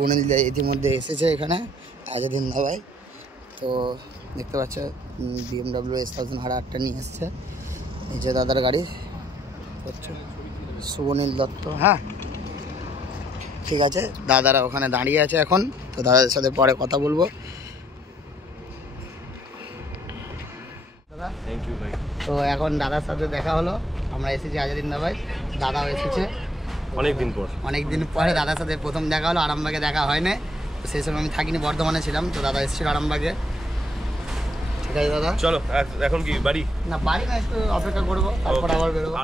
সুবনীল ইতিমধ্যে এসেছে এখানে আজাদিন দাবাই। তো দেখতে পাচ্ছ BMW S1008টা নিয়ে এসছে, এই যে দাদার গাড়ি হচ্ছে সুবনীল দত্ত। হ্যাঁ ঠিক আছে, দাদারা ওখানে দাঁড়িয়ে আছে এখন, তো দাদাদের সাথে পরে কথা বলবো। থ্যাংক ইউ ভাই। তো এখন দাদার সাথে দেখা হলো, আমরা এসেছি আজাদিন দাবাই, দাদাও এসেছে অনেক দিন পরে দাদার সাথে প্রথম দেখা হলো। আরামবাগে দেখা হয় না, তো সেই সময় আমি থাকিনি, বর্ধমানে ছিলাম, তো দাদা এসেছিল আরামবাগে। ঠিক আছে দাদা, চলো এখন কি বাড়ি? না বাড়ি না, একটু অপেক্ষা করবো, তারপর আবার বেরোবো।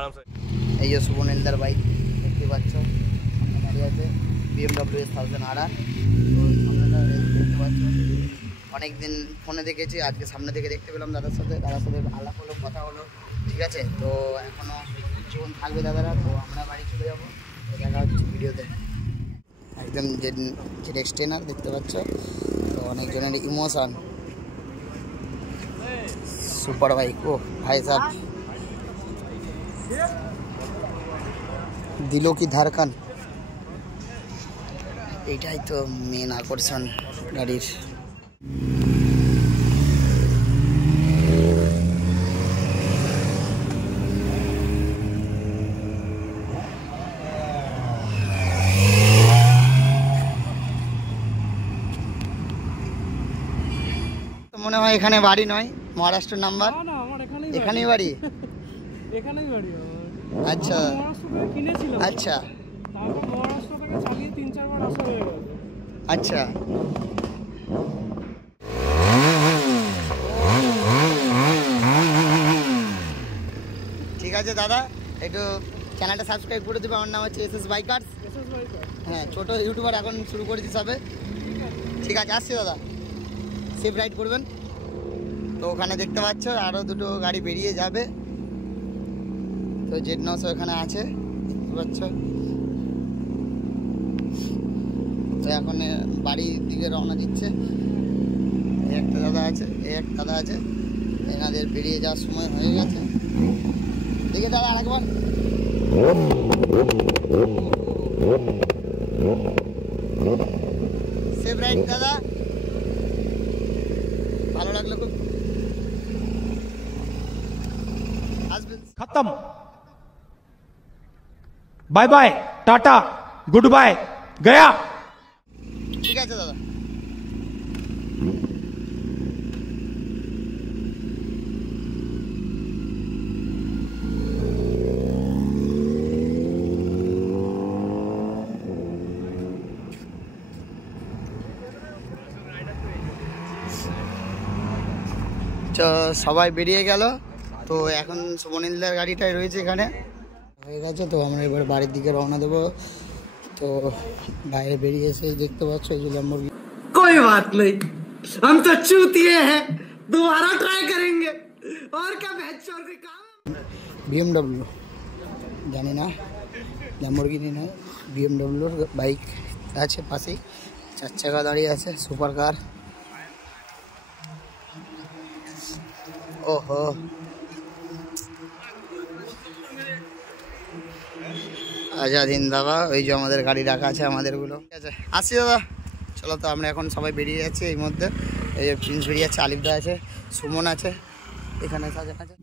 এই যে সুবনীলদার বাইক দেখতে পাচ্ছ দাঁড়িয়ে আছে, BMW S1008। তো সামনেটা দেখতে পাচ্ছ, অনেকদিন ফোনে দেখেছি, আজকে সামনে থেকে দেখতে পেলাম দাদার সাথে আলাপ হলো, কথা হলো। ঠিক আছে, তো এখনও জীবন থাকবে দাদারা, তো আমরা বাড়ি চলে যাবো, দেখা হচ্ছে ভিডিওতে। একদম যে এক্সটেনার দেখতে পাচ্ছ, তো অনেকজনের ইমোশন, সুপার বাইক। ও ভাই সাহেব, দিলো কি ধারকান, এইটাই তো মেন আকর্ষণ গাড়ির। মনে হয় এখানে বাড়ি নয়, মহারাষ্ট্র নাম্বার। না আমার এখানেই বাড়ি। এখানেই বাড়ি। আচ্ছা মহারাষ্ট্র থেকে কিনেছিলাম, আচ্ছা তারপর মহারাষ্ট্র থেকে চালিয়ে 3-4 বার আসা হয়ে গেছে। আচ্ছা, ঠিক আছে দাদা, একটু চ্যানেলটা সাবস্ক্রাইব করে দেবে। আমার নাম হচ্ছে SS বাইকার্স। হ্যাঁ, ছোটো ইউটিউবার এখন শুরু করেছি সবে। ঠিক আছে, আসছি দাদা, সেফ রাইড করবেন। তো ওখানে দেখতে পাচ্ছ আরও দুটো গাড়ি বেরিয়ে যাবে, তো Z900 এখানে আছে দেখতে পাচ্ছ। তো এখন বাড়ির দিকে রওনা দিচ্ছে। এই একটা দাদা আছে, এনাদের বেরিয়ে যাওয়ার সময় হয়ে গেছে। দেখে দাদা আরেকবার, সেফ রাইড দাদা, ভালো লাগলো খুব। আসবেন। खत्म, bye bye, tata, goodbye, गया। ঠিক আছে দাদা। সবাই বেরিয়ে গেল, তো এখন সুবনীলদার গাড়িটাই রয়েছে এখানে হয়ে গেছে। তো আমরা এবার বাড়ির দিকে রওনা দেবো। তো বাইরে বেরিয়ে এসে দেখতে পাচ্ছ এই যে ল্যাম্বরগিনি। कोई बात नहीं, हम तो चूतिए हैं, दोबारा ट्राई करेंगे और क्या बेहतर कोई काम। BMW জানি না, ল্যাম্বরগিনি নয়, BMW বাইক আছে পাশেই, 4 চাকা দাঁড়িয়ে আছে, সুপার কার। ওহো, আজাদিন দাদা, ওই যে আমাদের গাড়ি রাখা আছে আমাদেরগুলো। ঠিক আছে, আসছি দাদা, চলো। তো আমরা এখন সবাই বেরিয়ে যাচ্ছি এই মধ্যে। এই যে প্রিন্স বেরিয়ে যাচ্ছে, আলিফদা আছে, সুমন আছে, এখানে সাজান আছে।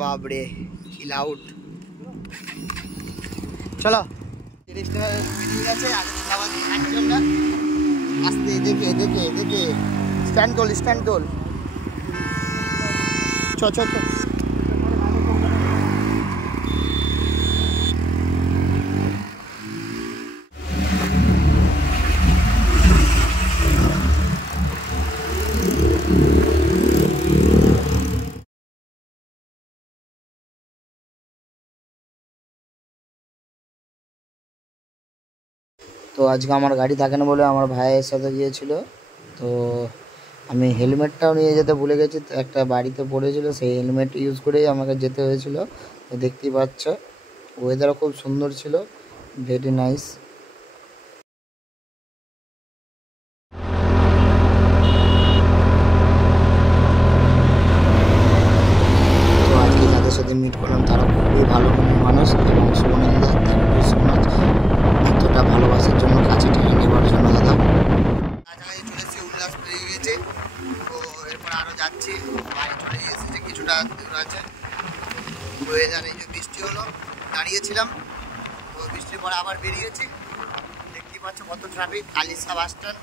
বাবরে কি লাউড, চলো। বেরিয়ে গেছে আস্তে, দেখে স্ট্যান্ড তোল। চ তো আজকে আমার গাড়ি থাকে না বলে আমার ভাইয়ের সাথে গিয়েছিল, তো আমি হেলমেটটাও নিয়ে যেতে ভুলে গেছি। তো একটা বাড়িতে পড়েছিল, সেই হেলমেট ইউজ করেই আমাকে যেতে হয়েছিল। তো দেখতেই পাচ্ছ ওয়েদারও খুব সুন্দর ছিল, ভেরি নাইস। তো আজকে যাদের সাথে মিট করলাম তারা খুবই ভালো মনের মানুষ এবং সুবর্ণদা থ্যাংক ইউ সো মাচ এতটা ভালোবাসার জন্য, কাছে টেনে নেবার জন্য দাদা। কাছাকাছি চলে এসেছি, উল্লাস পেরিয়ে গেছে। তো এরপর আরও যাচ্ছি, বাড়ি চলে এসেছে, কিছুটা দূর আছে। ওয়েদার এই যে বৃষ্টি হলো, দাঁড়িয়েছিলাম, তো বৃষ্টির পরে আবার বেরিয়েছি। দেখতেই পাচ্ছ কত ট্রাফিক। কালিসা বাস স্ট্যান্ড,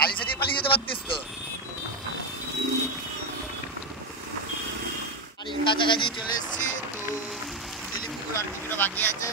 কালিসা দিয়ে পালিয়ে যেতে পারতিস তো। বাড়ির কাছাকাছি চলে এসেছি, তো তেলিপুকুর আর কিছুটা বাকি আছে।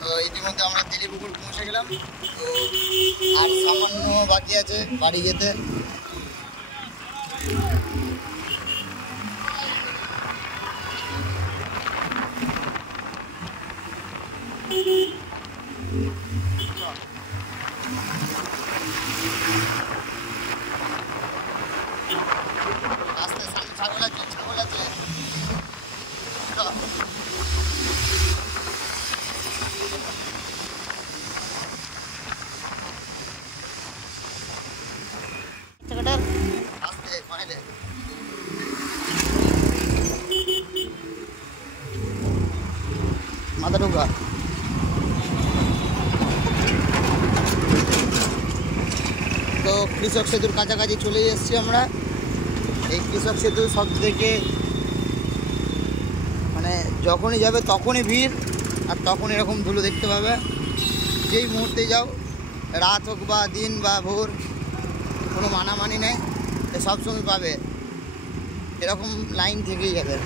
তো ইতিমধ্যে আমরা তেলিপুকুর পৌঁছে গেলাম, তো আর সামান্য বাকি আছে বাড়ি যেতে। আস্তে সামনে ছাগল আছে, ছাগল আছে। আস্তে মাইলে মাথা ঢোকা। তো কৃষক সেতুর কাছাকাছি চলে এসেছি আমরা। এই কৃষক সেতু সব থেকে মানে যখনই যাবে তখনই ভিড়, আর তখন এরকম ধুলো দেখতে পাবে। যেই মুহূর্তে যাও, রাত হোক বা দিন বা ভোর, কোনো মানামানি নেই, সবসময় পাবে এরকম লাইন থেকেই যাবে।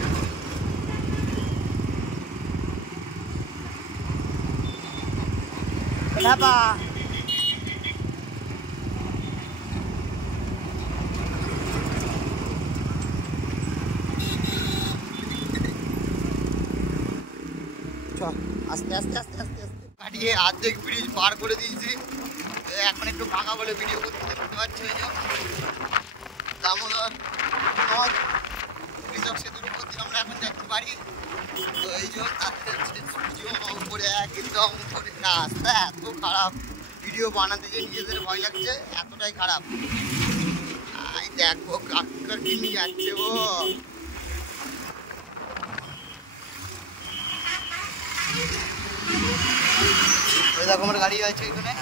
ঢাপা আস্তে আস্তে আস্তে আস্তে আস্তে কাটিয়ে অর্ধেক ব্রিজ পার করে দিয়েছি। এখন একটু ফাঁকা বলে ভিডিও করতে দেখতে পাচ্ছি। ওই যে দামোদর নদ কৃষক সেতুর উপর দিয়ে আমরা এখন যাচ্ছি বাড়ি। তো এই যে সূর্য উপরে একদম উপরে, রাস্তা এত খারাপ, ভিডিও বানাতে যে নিজেদের ভয় লাগছে, এতটাই খারাপ। দেখো কাকার কি নিয়ে যাচ্ছে ও। ওই দেখো আমার গাড়ি আছে এখানে।